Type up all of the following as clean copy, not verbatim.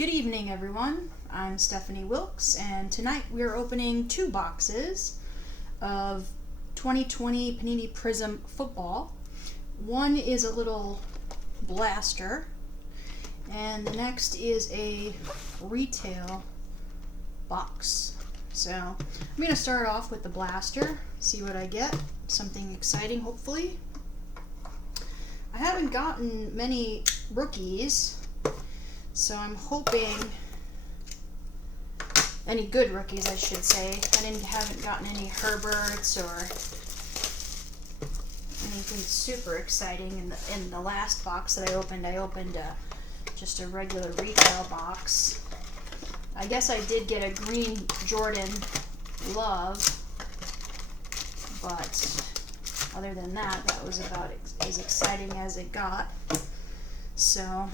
Good evening, everyone. I'm Stephanie Wilkes, and tonight we are opening 2 boxes of 2020 Panini Prizm football. One is a little blaster, and the next is a retail box. So I'm going to start off with the blaster, see what I get. Something exciting, hopefully. I haven't gotten many rookies, so I'm hoping, any good rookies I should say. I haven't gotten any Herberts or anything super exciting in the last box that I opened. I opened just a regular retail box. I guess I did get a green Jordan Love, but other than that, that was about as exciting as it got. So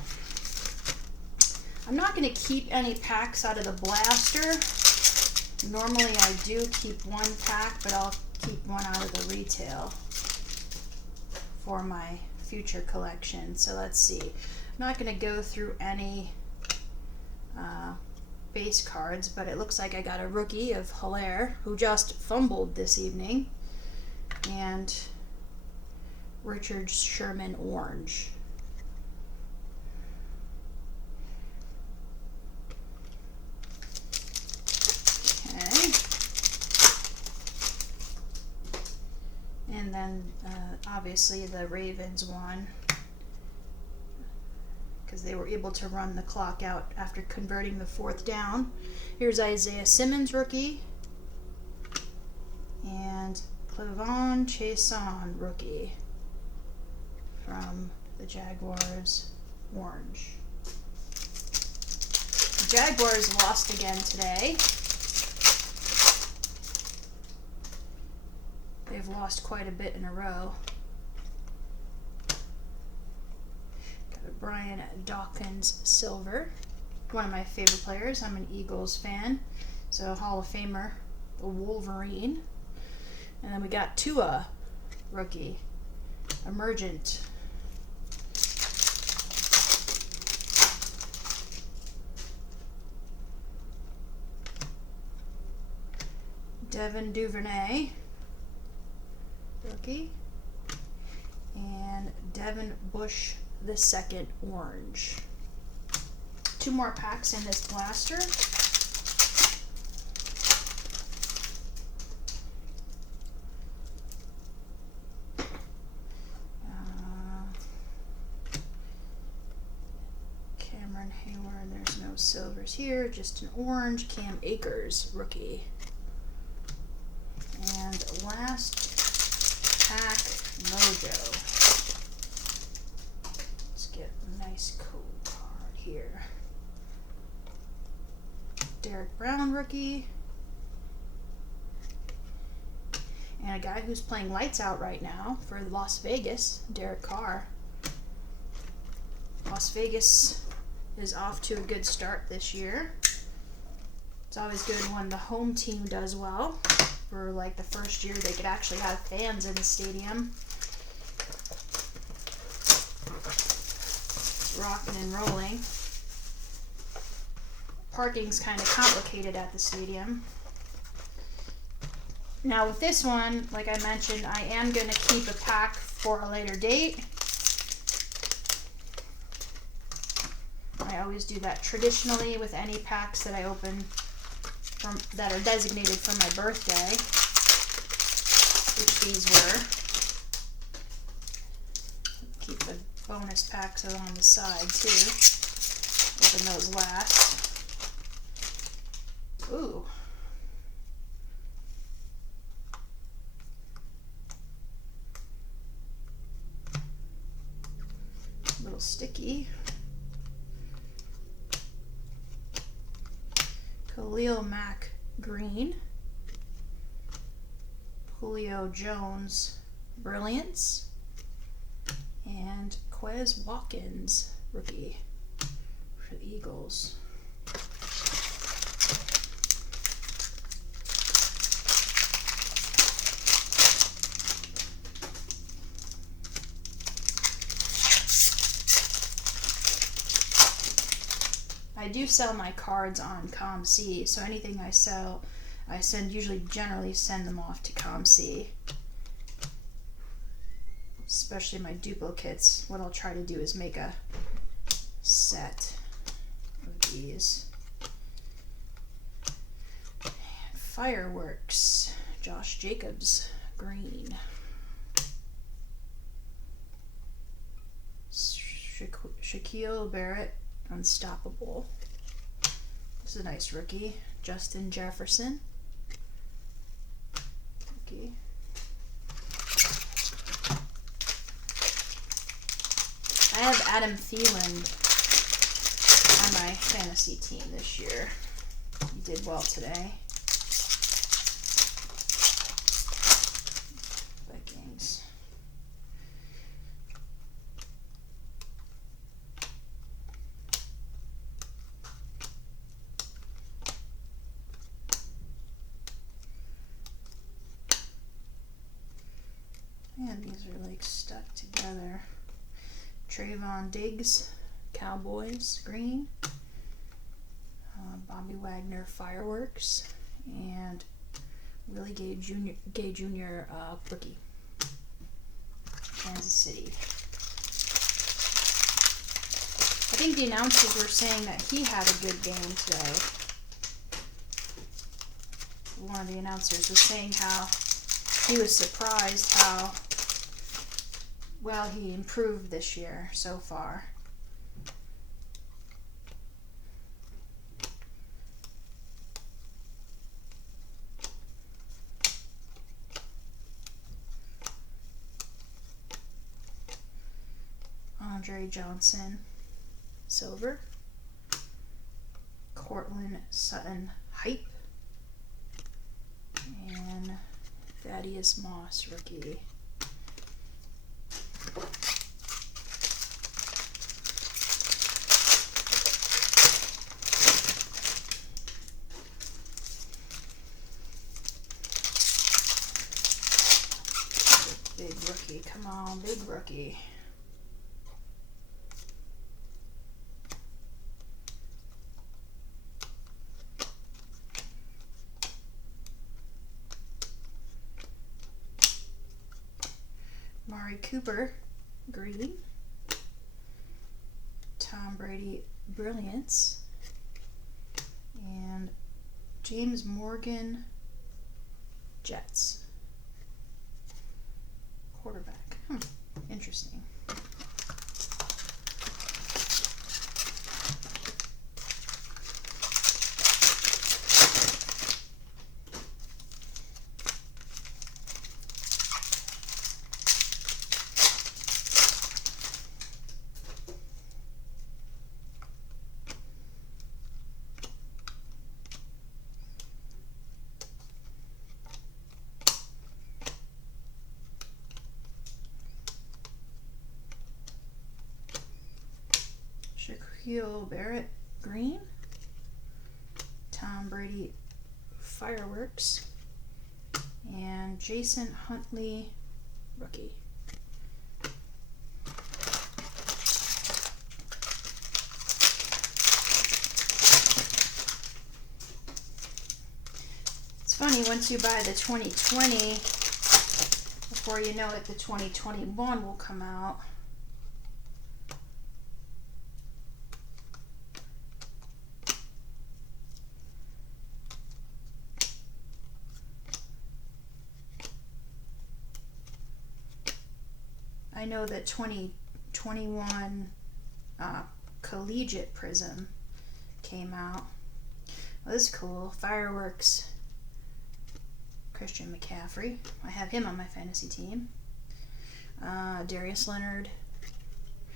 I'm not going to keep any packs out of the blaster. Normally I do keep one pack, but I'll keep one out of the retail for my future collection. So let's see. I'm not going to go through any base cards, but it looks like I got a rookie of Hilaire, who just fumbled this evening, and Richard Sherman Orange. Okay. And then obviously the Ravens one, because they were able to run the clock out after converting the 4th down. Here's Isaiah Simmons rookie, and Clevon Chason rookie from the Jaguars orange. The Jaguars lost again today. They've lost quite a bit in a row. Got a Brian Dawkins silver, one of my favorite players. I'm an Eagles fan, so Hall of Famer, the Wolverine. And then we got Tua rookie, Emergent. Devin Duvernay rookie, and Devin Bush II orange. 2 more packs in this blaster. Cameron Hayward, there's no silvers here, just an orange. Cam Akers rookie. And last pack mojo. Let's get a nice code card here. Derek Brown rookie. And a guy who's playing lights out right now for Las Vegas, Derek Carr. Las Vegas is off to a good start this year. It's always good when the home team does well. For like the first year they could actually have fans in the stadium. It's rocking and rolling. Parking's kind of complicated at the stadium. Now with this one, like I mentioned, I am going to keep a pack for a later date. I always do that traditionally with any packs that I open that are designated for my birthday, which these were. Keep the bonus packs on the side too. Open those last. Ooh. A little sticky. Khalil Mack green, Julio Jones brilliance, and Quez Watkins rookie for the Eagles. I I do sell my cards on COMC, so anything I sell, I generally send them off to COMC. Especially my duplicates. What I'll try to do is make a set of these. Fireworks, Josh Jacobs, green. Shaquille Barrett, unstoppable. This is a nice rookie. Justin Jefferson. Rookie. I have Adam Thielen on my fantasy team this year. He did well today. Vikings. Man, these are like stuck together. Trayvon Diggs, Cowboys, green. Bobby Wagner, fireworks, and Willie Gay Jr. Rookie, Kansas City. I think the announcers were saying that he had a good game today. One of the announcers was saying how he was surprised how well he improved this year so far. Andre Johnson, silver. Cortland Sutton, hype. And Thaddeus Moss, rookie. Big rookie, come on, big rookie. Mari Cooper, green. Tom Brady, brilliance. And James Morgan, Jets. Quarterback. Interesting. Shaquille Barrett, green. Tom Brady, fireworks. And Jason Huntley, rookie. It's funny, once you buy the 2020, before you know it, the 2021 will come out. I know that 2021 Collegiate Prizm came out. Well, this is cool. Fireworks, Christian McCaffrey. I have him on my fantasy team. Darius Leonard.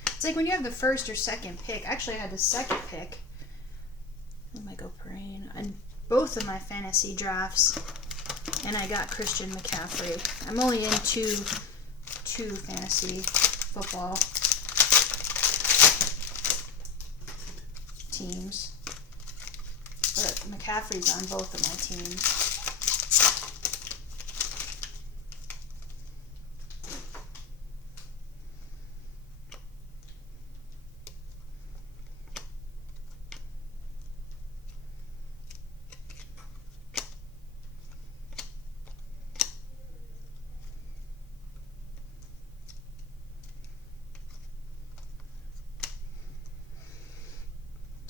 It's like when you have the first or second pick. Actually, I had the second pick. Michael Perrine. And both of my fantasy drafts. And I got Christian McCaffrey. I'm only in two fantasy football teams, but McCaffrey's on both of my teams.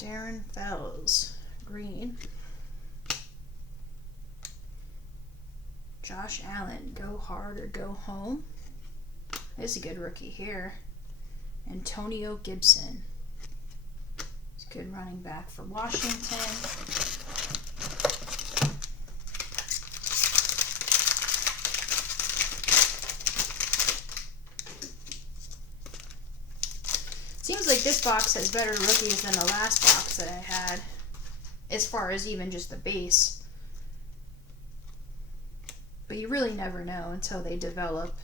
Darren Fells, green. Josh Allen, go hard or go home. This is a good rookie here. Antonio Gibson. It's a good running back for Washington. Seems like this box has better rookies than the last box that I had, as far as even just the base. But you really never know until they develop.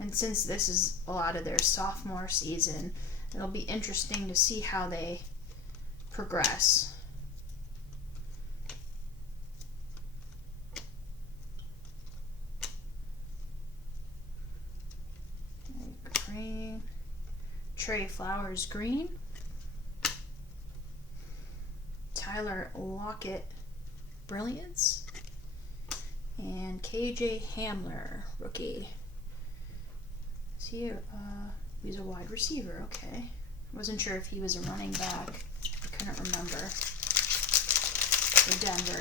And since this is a lot of their sophomore season, it'll be interesting to see how they progress. Green. Trey Flowers, green. Tyler Lockett, brilliance. And KJ Hamler, rookie. Is he he's a wide receiver, okay. Wasn't sure if he was a running back. I couldn't remember. For Denver.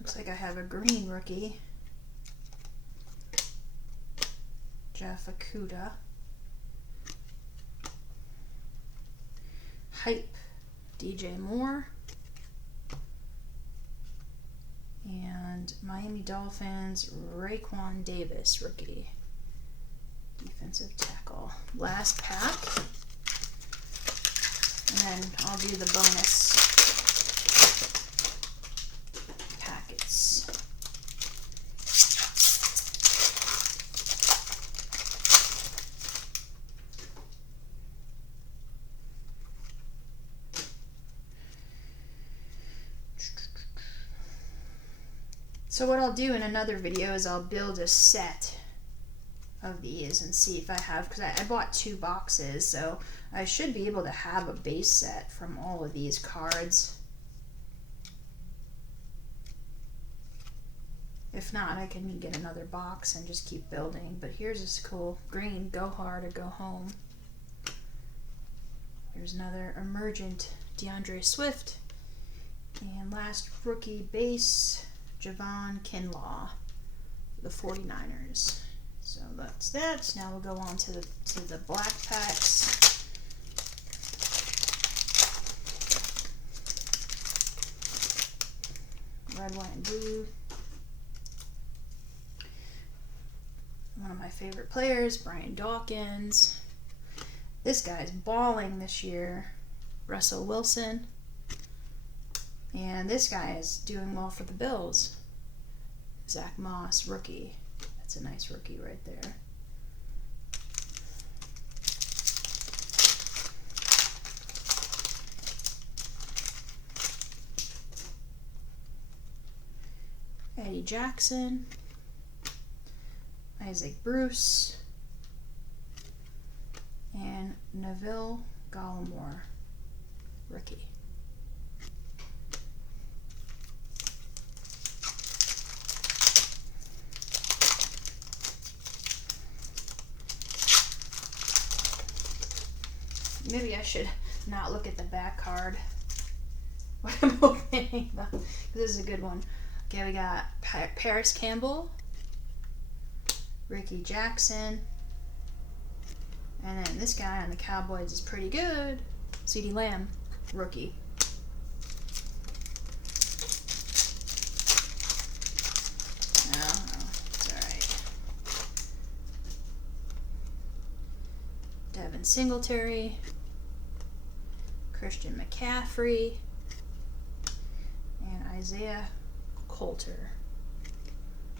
Looks like I have a green rookie. Jeff Okudah. Hype. DJ Moore. And Miami Dolphins, Raekwon Davis, rookie. Defensive tackle. Last pack. And then I'll do the bonus packets. So what I'll do in another video is I'll build a set of these and see if I have, because I bought 2 boxes, so I should be able to have a base set from all of these cards. If not, I can get another box and just keep building. But here's this cool green, go hard or go home. Here's another emergent DeAndre Swift. And last rookie base, Javon Kinlaw, the 49ers. So that's that. Now we'll go on to the black packs. Red, white, and blue. One of my favorite players, Brian Dawkins. This guy's balling this year. Russell Wilson. And this guy is doing well for the Bills. Zach Moss, rookie. That's a nice rookie right there. Eddie Jackson. Isaac Bruce. And Neville Gallimore, rookie. Maybe I should not look at the back card when I'm opening them. This is a good one. Okay, we got Paris Campbell, Ricky Jackson, and then this guy on the Cowboys is pretty good. CeeDee Lamb, rookie. No, it's alright. Devin Singletary, Christian McCaffrey, and Isaiah Coulter,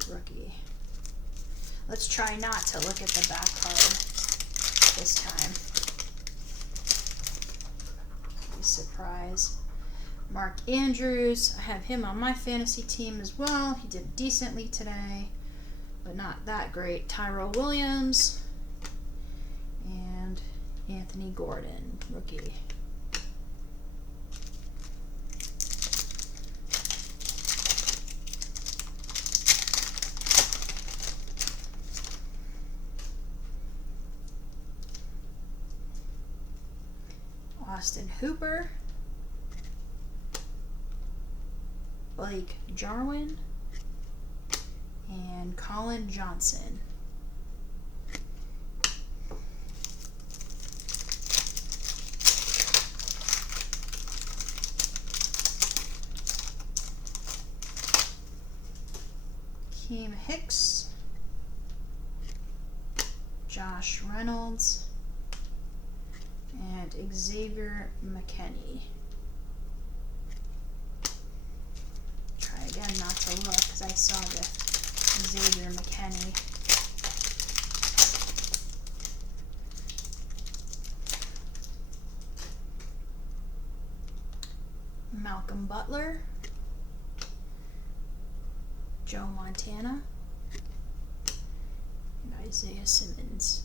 rookie. Let's try not to look at the back card this time. Be surprised. Mark Andrews, I have him on my fantasy team as well. He did decently today. but not that great. Tyrell Williams and Anthony Gordon, rookie. Austin Hooper, Blake Jarwin, and Colin Johnson. Keem Hicks, Josh Reynolds, and Xavier McKinney. Try again not to look because I saw the Xavier McKinney. Malcolm Butler, Joe Montana, and Isaiah Simmons.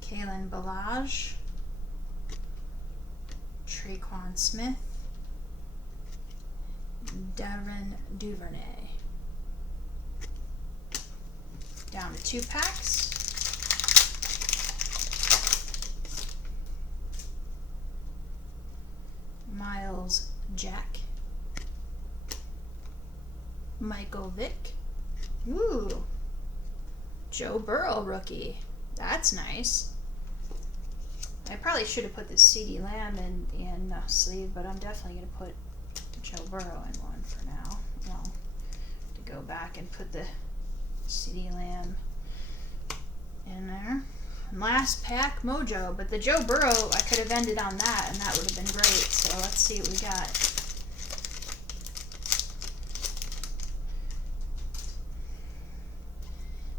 Kalen Ballage, Traquan Smith, Devin Duvernay. Down to 2 packs. Miles Jack, Michael Vick, ooh, Joe Burrow rookie. That's nice. I probably should have put the CeeDee Lamb in sleeve, but I'm definitely going to put Joe Burrow in one for now. Well, to go back and put the CeeDee Lamb in there. And last pack, Mojo, but the Joe Burrow, I could have ended on that, and that would have been great. So let's see what we got.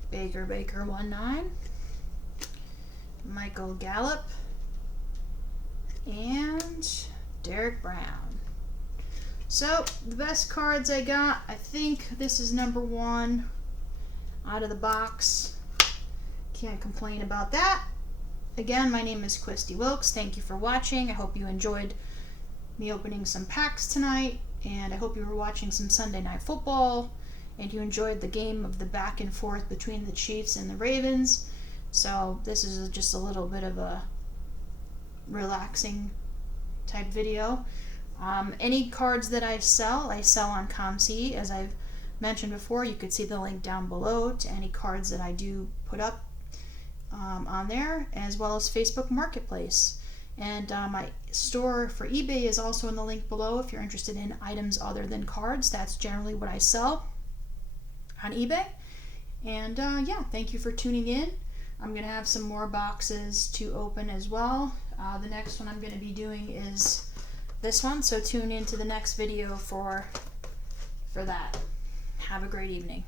Baker 19, Michael Gallup, and Derek Brown. So the best cards I got, I think this is number 1 out of the box. Can't complain about that. Again, my name is Christy Wilkes. Thank you for watching. I hope you enjoyed me opening some packs tonight, and I hope you were watching some Sunday Night Football and you enjoyed the game of the back and forth between the Chiefs and the Ravens. So this is just a little bit of a relaxing type video. Any cards that I sell on COMC. As I've mentioned before, you could see the link down below to any cards that I do put up on there, as well as Facebook Marketplace. And my store for eBay is also in the link below if you're interested in items other than cards. That's generally what I sell on eBay. And yeah, thank you for tuning in. I'm going to have some more boxes to open as well. The next one I'm going to be doing is this one, so tune in to the next video for that. Have a great evening.